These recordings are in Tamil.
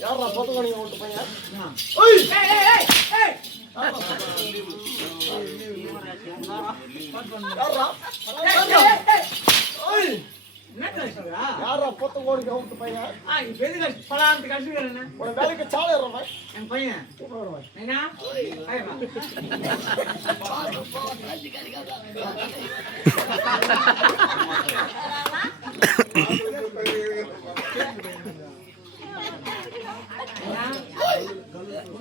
யாரா பத்துக்கணிங்க ஓட்டு பையன் யாரா பத்து கோடிக்கு அவுட்டு பையன் உன வேலைக்கு சாலை ஏறவன் என் பையன் என்ன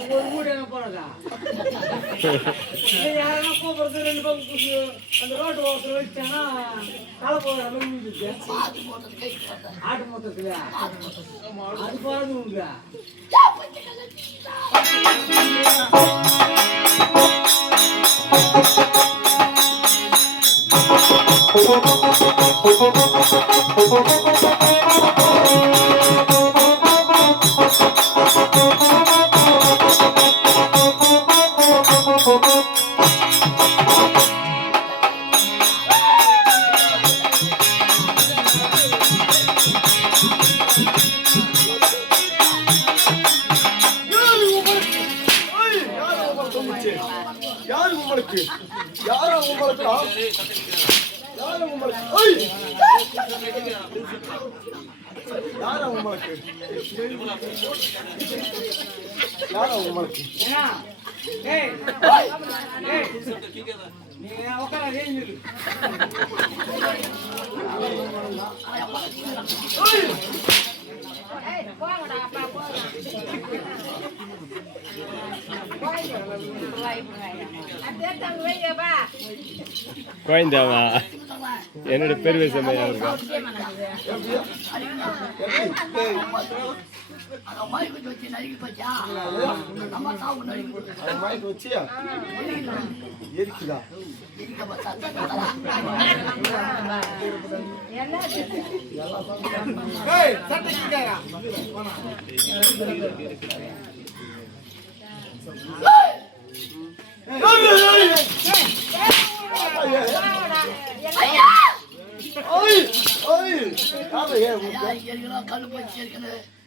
ஒரு மூடு என்ன போறதா யாரும் கூப்பிடுறது ரெண்டு பக்கம் அந்த ரோட்டு ஓரத்தில் வச்சானா தலை போகிற அளவு முடிஞ்சிச்சு ஆட்டு மொத்தத்துக்கு அது போறது உங்க யாரு உங்களுக்கு யாரா உங்களுக்கு யாரா உங்களுக்கு யாரா உங்களுக்கு யாரா உங்களுக்கு நீ உட்கார குழந்தைவா என்னோட பெருமை செம்மையா இருக்கா இருக்குதா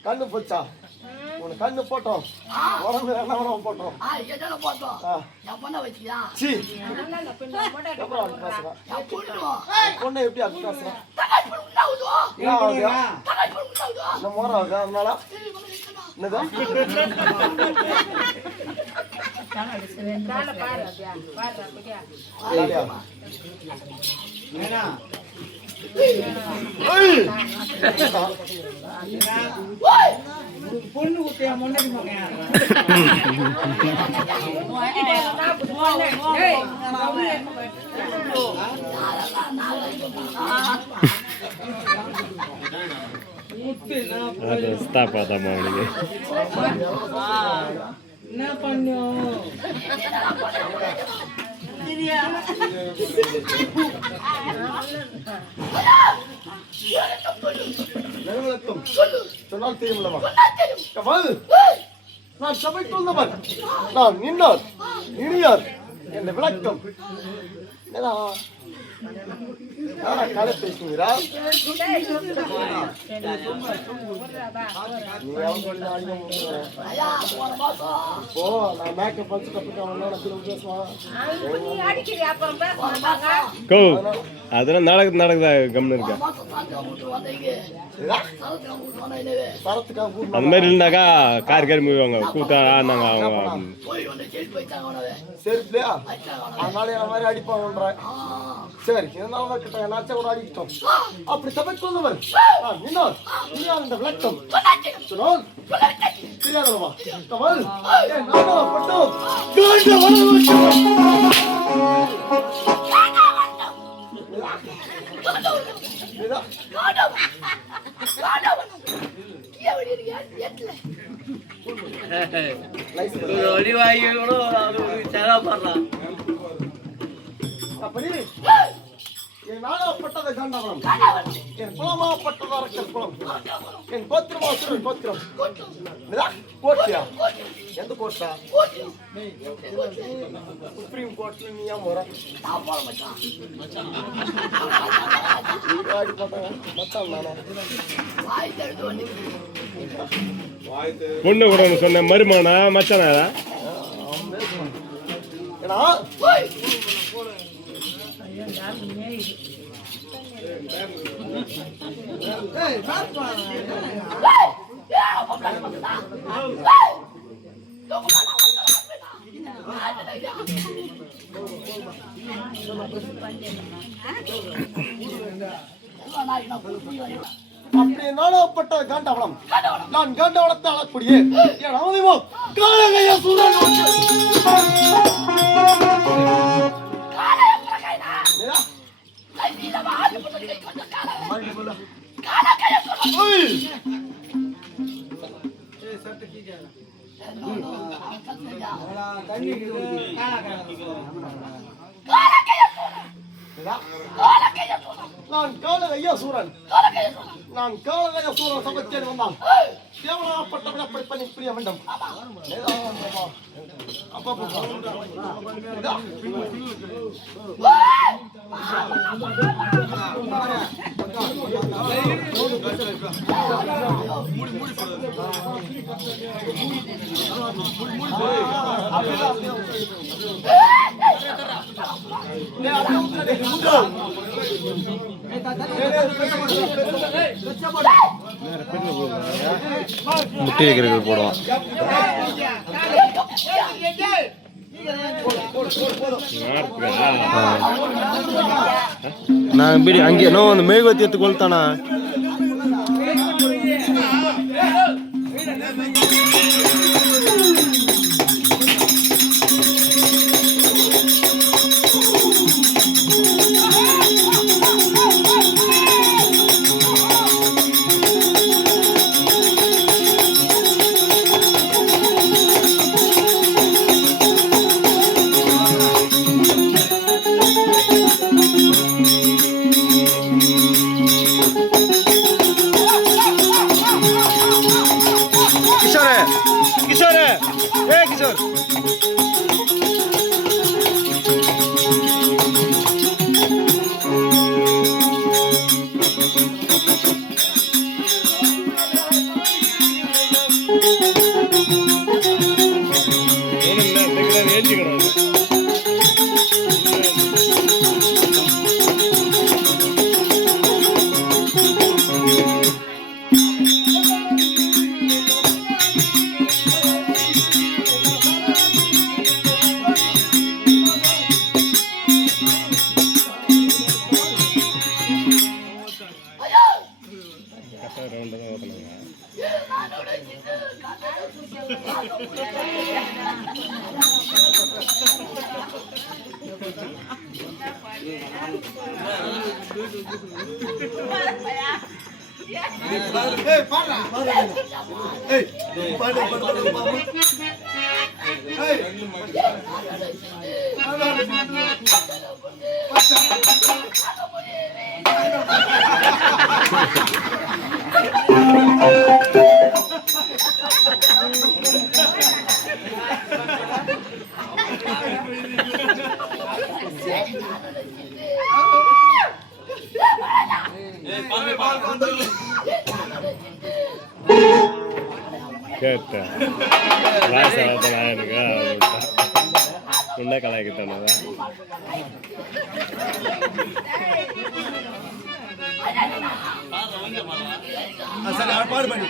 கண்ணு போச்சா உனக்கு கண்ணு போட்டோம் உடம்பு என்ன போட்டோம் பொண்ணு எப்படி அது பேசுறேன் முறை அதனால என்னது அப்படியா? ஏன்னா ஏய்! உனக்கு பொண்ணு குட்டியா முன்னாடி மகன் அது ஸ்தாபாதாமா அவனுக்கு என்ன பண்ணும் நெருங்கலத்தும் சொன்னால் தெரியுமில்லவா? கமல், நான் சபைக்கு வந்தவன். நான் நின்னார் இனியார் என்ற விளக்கம். ஏன்னா யாரா கதை பேசுகிறா? நீ அவங்க அதிகம் ஓ நான் மேக்கப் வச்சு கற்றுக்க பேசுவான். கோ அதெல்லாம் நடக்குதா கம்னு இருக்கா தரத்துக்காக கூட்டு அந்த மாதிரி இல்லைனாக்கா காரி மூவாங்க கூத்தா ஆனாங்க அவங்க சரி இல்லையா? அதனால என்ன மாதிரி அடிப்பாங்கன்றான். சரி இருந்தாலும் கிட்ட என்னாச்சும் கூட அடிக்கிட்டோம். அப்படி சபைக்கு வந்தவர் நின்னார் இனியார் என்ற விளக்கம் சொன்னால் தெரியாதவா? கமல் பட்டோம் அப்படி என் நாடாப்பட்டதை காண்டவனம் என் குலமாப்பட்டதா அரக்கர் குலம் என் கோத்திரமா சுரன் கோத்திரம் கோட்டியா? எந்த கோட்டா? சுப்ரீம் கோர்ட்ல நீ ஏன் போற? மச்சான் நானே பொண்ணு கூட சொன்ன மருமானா மச்சானா ஏன்னா அப்படி நாடப்பட்ட காண்டவளம் நான் காண்டவளத்தை அழக்கூடிய என் அவதிவோ காலகைய சூழல் நான் காலகைய சூரன் நான் காலகைய சூரன் சபைத்தேன் வந்தான் தேவனாப்பட்டவன் அப்படி பண்ணி புரிய வேண்டும். முட்டி வைக்கிறது போடுவான். நான் பிடி அங்கே நோ அந்த மேகவத்தி எடுத்து கொளுத்தானா ரவுண்டு தான் ஓட்டணுங்க. ஏய் பாடுடா ஏய் பாடு பாடு ஏய் கேட்டேன் லாஸ் ஆகத்தான் எனக்கு உண்டை கலாய்க்கத்தானதா சரி பாடு பண்ணி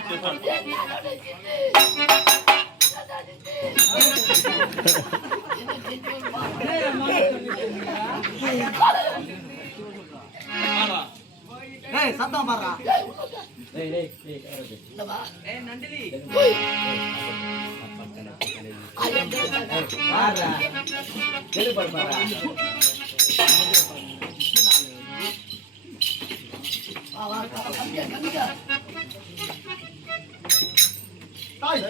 ஏய் சத்தம் பாடுறா டேய் டேய் டேய் ஏய் நந்தினி பாடுறா கேளு பாடுறா தாய்